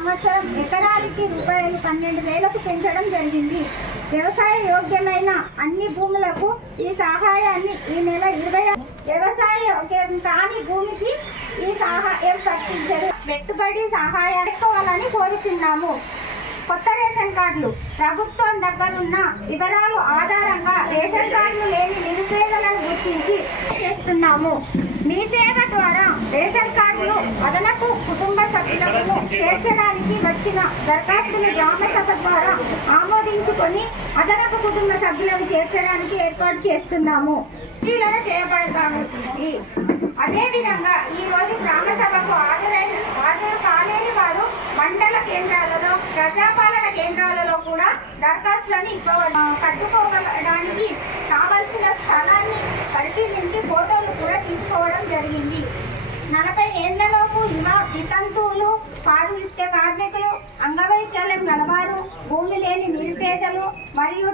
సంవత్సరం ఎకరానికి రూపాయలు 12,000కు పెంచడం జరిగింది. వ్యవసాయ యోగ్యమైన అన్ని భూములకు ఈ సహాయాన్ని ఈ నెల 20 వ్యవసాయ యోగ్యం కాని భూమికి ఈ సహాయం వర్తించదు. పెట్టుబడి సహాయం చేసుకోవాలని కోరుతున్నాము. కొత్త రేషన్ కార్డులు ప్రభుత్వం దగ్గరున్న వివరాలు ఆధారంగా రేషన్ కార్డులు లేని నిరుపేదలను గుర్తించి చేస్తున్నాము. మీ సేవ ద్వారా రేషన్ కార్డులు అదనపు కుటుంబ సభ్యులకు చేర్చడానికి వచ్చిన దరఖాస్తును గ్రామ సభ ద్వారా ఆమోదించుకొని అదనపు కుటుంబ సభ్యులను చేర్చడానికి ఏర్పాటు చేస్తున్నాము. చేయబడతాము. అదేవిధంగా ఈ రోజు గ్రామ సభకు హాజరు కాలేని వారు మండల కేంద్రాలలో ప్రజాపాలన కేంద్రాలలో కూడా దరఖాస్తులను కట్టుకోవడానికి కావలసిన స్థలాన్ని పరిశీలించి ఫోటోలు కూడా తీసుకోవడం జరిగింది. 40 ఏళ్లలోపు వితంతువులు, పారిశుద్ధ్య కార్మికులు, అంగవైకల్యం గలవారు, భూమి లేని నిరుపేదలు మరియు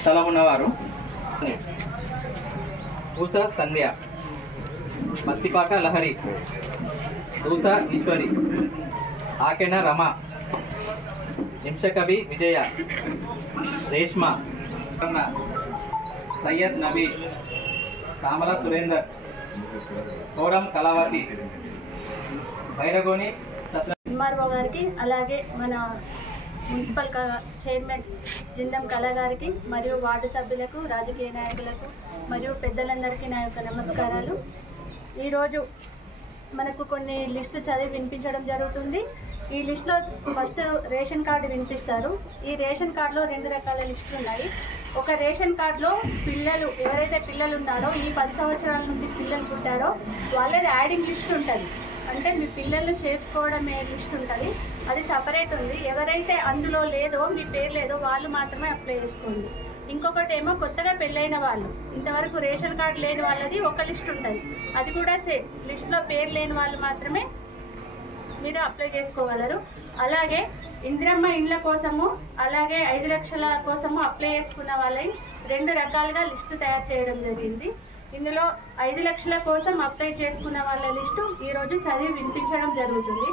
స్థలం ఉన్నవారు పూస సంధ్య, మత్తిపాక లహరి, దూస ఈశ్వరి, ఆకెన రమ, నింశకవి విజయ, రేష్మ, సయ్యద్ నబీ, కామల సురేందర్, కోడం కళావతి, బైరగోని ఎంఆర్ఓ గారికి, అలాగే మన మున్సిపల్ చైర్మన్ జిందం కళా గారికి, మరియు వార్డు సభ్యులకు, రాజకీయ నాయకులకు మరియు పెద్దలందరికీ నా యొక్క నమస్కారాలు. ఈరోజు మనకు కొన్ని లిస్టులు చదివి వినిపించడం జరుగుతుంది. ఈ లిస్టులో ఫస్ట్ రేషన్ కార్డు వినిపిస్తారు. ఈ రేషన్ కార్డులో 2 రకాల లిస్టులు ఉన్నాయి. ఒక రేషన్ కార్డులో పిల్లలు ఎవరైతే పిల్లలు ఉన్నారో, ఈ 10 సంవత్సరాల నుండి పిల్లలు పుట్టారో వాళ్ళది యాడింగ్ లిస్ట్ ఉంటుంది. అంటే మీ పిల్లలు చేర్చుకోవడమే లిస్ట్ ఉంటుంది, అది సపరేట్ ఉంది. ఎవరైతే అందులో లేదో, మీ పేరు లేదో వాళ్ళు మాత్రమే అప్లై చేసుకోండి. ఇంకొకటి ఏమో కొత్తగా పెళ్ళైన వాళ్ళు, ఇంతవరకు రేషన్ కార్డు లేని వాళ్ళది ఒక లిస్ట్ ఉంటుంది, అది కూడా సేమ్ లిస్ట్లో పేరు లేని వాళ్ళు మాత్రమే మీరు అప్లై చేసుకోగలరు. అలాగే ఇందిరమ్మ ఇండ్ల కోసము, అలాగే 5 లక్షల కోసము అప్లై చేసుకున్న వాళ్ళని 2 రకాలుగా లిస్టు తయారు చేయడం జరిగింది. ఇందులో 5 లక్షల కోసం అప్లై చేసుకున్న వాళ్ళ లిస్టు ఈరోజు చదివి వినిపించడం జరుగుతుంది.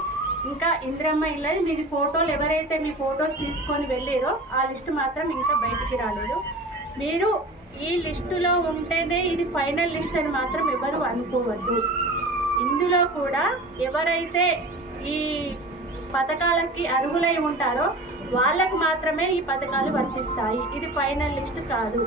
ఇంకా ఇందిరమ్మ ఇళ్ళది మీది ఫోటోలు ఎవరైతే మీ ఫొటోస్ తీసుకొని వెళ్ళారో ఆ లిస్టు మాత్రం ఇంకా బయటికి రాలేదు. మీరు ఈ లిస్టులో ఉంటేనే ఇది ఫైనల్ లిస్ట్ అని మాత్రం ఎవరు అనుకోవద్దు. ఇందులో కూడా ఎవరైతే ఈ పథకాలకి అర్హులై ఉంటారో వాళ్ళకు మాత్రమే ఈ పథకాలు వర్తిస్తాయి. ఇది ఫైనల్ లిస్ట్ కాదు.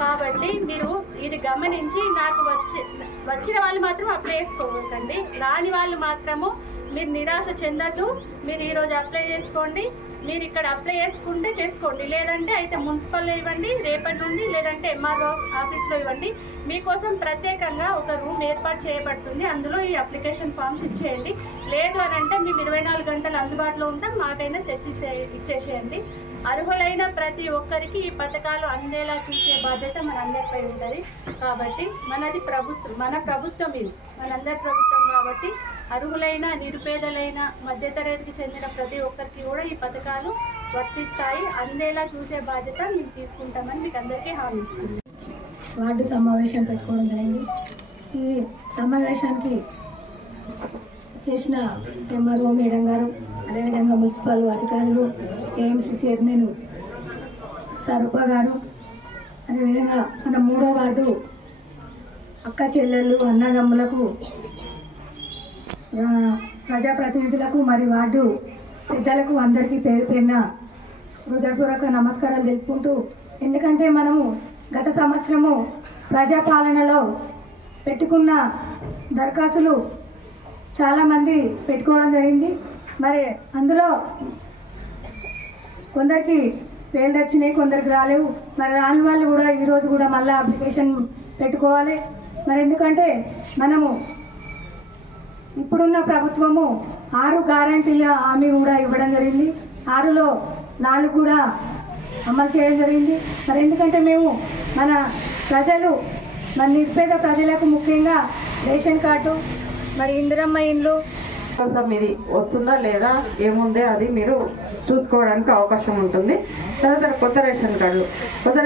కాబట్టి మీరు ఇది గమనించి నాకు వచ్చిన వాళ్ళు మాత్రం అప్లై చేసుకోకండి. రాని వాళ్ళు మాత్రము మీరు నిరాశ చెందద్దు. మీరు ఈరోజు అప్లై చేసుకోండి. మీరు ఇక్కడ అప్లై చేసుకుంటే చేసుకోండి, లేదంటే అయితే మున్సిపల్లో ఇవ్వండి రేపటి నుండి, లేదంటే ఎంఆర్ఓ ఆఫీస్లో ఇవ్వండి. మీకోసం ప్రత్యేకంగా ఒక రూమ్ ఏర్పాటు చేయబడుతుంది, అందులో ఈ అప్లికేషన్ ఫామ్స్ ఇచ్చేయండి. లేదు అని అంటే మేము 24 గంటలు అందుబాటులో ఉంటాం, మాకైనా ఇచ్చేసేయండి. అర్హులైన ప్రతి ఒక్కరికి ఈ పథకాలు అందేలా చూసే బాధ్యత మనందరిపై ఉంటుంది. కాబట్టి మన ప్రభుత్వం ఇది మనందరి ప్రభుత్వం కాబట్టి అర్హులైన, నిరుపేదలైన, మధ్యతరగతికి చెందిన ప్రతి ఒక్కరికి కూడా ఈ పథకాలు వర్తిస్తాయి. అందేలా చూసే బాధ్యత మేము తీసుకుంటామని మీకు అందరికీ హామీ ఇస్తుంది. వార్డు సమావేశం పెట్టుకోవడం జరిగింది. ఈ సమావేశానికి చేసిన ఎంఆర్ఓ మేడం గారు, అదేవిధంగా మున్సిపల్ అధికారులు, ఏఎంసీ చైర్మన్ సరూప గారు, అదేవిధంగా మన 3వ వార్డు అక్క చెల్లెళ్ళు, అన్నదమ్ములకు, ప్రజాప్రతినిధులకు, మరి వార్డు పెద్దలకు అందరికీ పేరు పేరున హృదయపూర్వక నమస్కారాలు తెలుపుకుంటూ, ఎందుకంటే మనము గత సంవత్సరము ప్రజాపాలనలో పెట్టుకున్న దరఖాస్తులు చాలామంది పెట్టుకోవడం జరిగింది. మరి అందులో కొందరికి పేర్లు వచ్చినాయి, కొందరికి రాలేవు. మరి రాని వాళ్ళు కూడా ఈరోజు కూడా మళ్ళీ అప్లికేషన్ పెట్టుకోవాలి. మరి ఎందుకంటే మనము ఇప్పుడున్న ప్రభుత్వము 6 గ్యారెంటీల హామీ కూడా ఇవ్వడం జరిగింది. 6లో 4 కూడా అమలు చేయడం జరిగింది. మరి ఎందుకంటే మేము మన ప్రజలు మన నిరుపేద ప్రజలకు ముఖ్యంగా రేషన్ కార్డు మరి ఇందిరమ్మ ఇండ్లు కోసం ఇది వస్తుందా లేదా ఏముందే అది మీరు చూసుకోవడానికి అవకాశం ఉంటుంది. తర్వాత కొత్త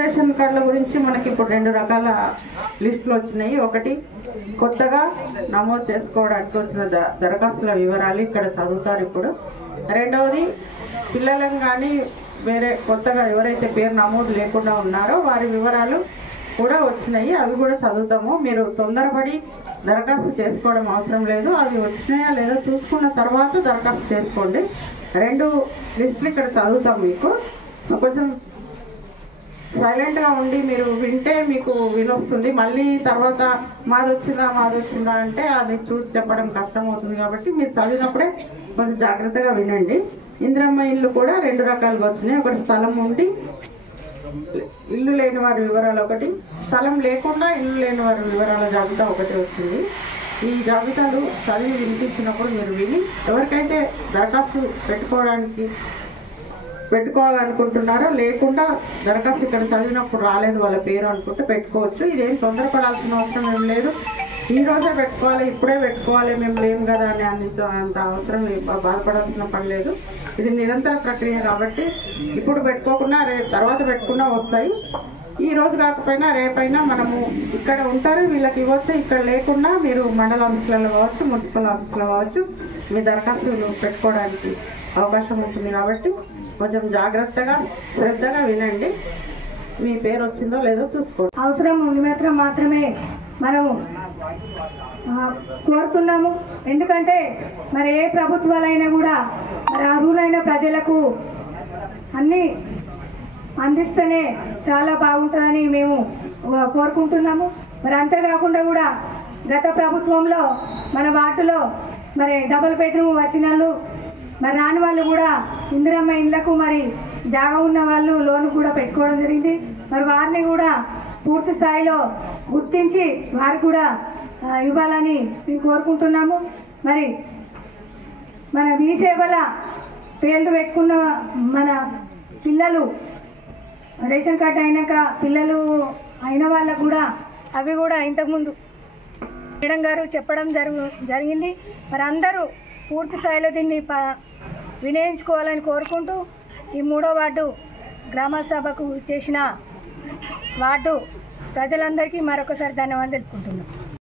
రేషన్ కార్డుల గురించి మనకి ఇప్పుడు 2 రకాల లిస్టులు వచ్చినాయి. ఒకటి కొత్తగా నమోదు చేసుకోవడానికి వచ్చిన దరఖాస్తుల వివరాలు ఇక్కడ చదువుతారు ఇప్పుడు. రెండవది పిల్లలను కానీ వేరే కొత్తగా ఎవరైతే పేరు నమోదు లేకుండా ఉన్నారో వారి వివరాలు కూడా వచ్చినాయి, అవి కూడా చదువుతాము. మీరు తొందరపడి దరఖాస్తు చేసుకోవడం అవసరం లేదు. అవి వచ్చినాయా లేదో చూసుకున్న తర్వాత దరఖాస్తు చేసుకోండి. 2 లిస్టులు ఇక్కడ చదువుతాం. మీకు కొంచెం సైలెంట్గా ఉండి మీరు వింటే మీకు వీలొస్తుంది. మళ్ళీ తర్వాత మాది వచ్చిందా అంటే అది చూసి చెప్పడం కష్టం అవుతుంది. కాబట్టి మీరు చదివినప్పుడే కొంచెం జాగ్రత్తగా వినండి. ఇందిరమ్మ ఇల్లు కూడా 2 రకాలుగా వచ్చినాయి. ఒకటి స్థలం ఉండి ఇల్లు లేని వారి వివరాలు ఒకటి, స్థలం లేకుండా ఇల్లు లేని వారి వివరాల జాబితా ఒకటి వచ్చింది. ఈ జాబితాలు చదివి వినిపించినప్పుడు మీరు విని ఎవరికైతే దరఖాస్తు పెట్టుకోవాలనుకుంటున్నారో లేకుండా దరఖాస్తు ఇక్కడ చదివినప్పుడు రాలేదు వాళ్ళ పేరు అనుకుంటే పెట్టుకోవచ్చు. ఇదేం తొందరపడాల్సిన అవసరం ఏం లేదు. ఈ రోజే పెట్టుకోవాలి, ఇప్పుడే పెట్టుకోవాలి, మేము లేము కదా అని అంత అవసరం బాధపడాల్సిన పని లేదు. ఇది నిరంతర ప్రక్రియ కాబట్టి ఇప్పుడు పెట్టుకోకుండా తర్వాత పెట్టుకున్నా వస్తాయి. ఈ రోజు కాకపోయినా రేపైనా మనము ఇక్కడ ఉంటారు వీళ్ళకి ఇవ్వచ్చు. ఇక్కడ లేకుండా మీరు మండల ఆఫీసులలో కావచ్చు, మున్సిపల్ ఆఫీసులో కావచ్చు మీ దరఖాస్తులు పెట్టుకోవడానికి అవకాశం ఉంటుంది. కాబట్టి కొంచెం జాగ్రత్తగా శ్రద్ధగా వినండి. మీ పేరు వచ్చిందో లేదో చూసుకోండి. అవసరం నిమిత్తం మాత్రమే మనము కోరుతున్నాము. ఎందుకంటే మరి ఏ ప్రభుత్వాలైనా కూడా మరి అర్హులైన ప్రజలకు అన్నీ అందిస్తేనే చాలా బాగుంటుందని మేము కోరుకుంటున్నాము. మరి అంతేకాకుండా కూడా గత ప్రభుత్వంలో మన వార్డులో మరి డబుల్ బెడ్రూమ్ వచ్చిన వాళ్ళు మరి రాని వాళ్ళు కూడా ఇందిరమ్మ ఇండ్లకు మరి జాగా ఉన్న వాళ్ళు లోన్ కూడా పెట్టుకోవడం జరిగింది. మరి వారిని కూడా పూర్తి స్థాయిలో గుర్తించి వారికి కూడా ఇవ్వాలని మేము కోరుకుంటున్నాము. మరి మన మీ సేవల పేర్లు పెట్టుకున్న మన పిల్లలు రేషన్ కార్డు అయినాక పిల్లలు అయిన వాళ్ళకు కూడా అవి కూడా ఇంతకుముందు మేడం గారు చెప్పడం జరిగింది. మరి అందరూ పూర్తి స్థాయిలో దీన్ని వినియోగించుకోవాలని కోరుకుంటూ ఈ 3వ వార్డు గ్రామ సభకు చేసిన వార్డు ప్రజలందరికీ మరొకసారి ధన్యవాదాలు తెలుపుకుంటున్నాం.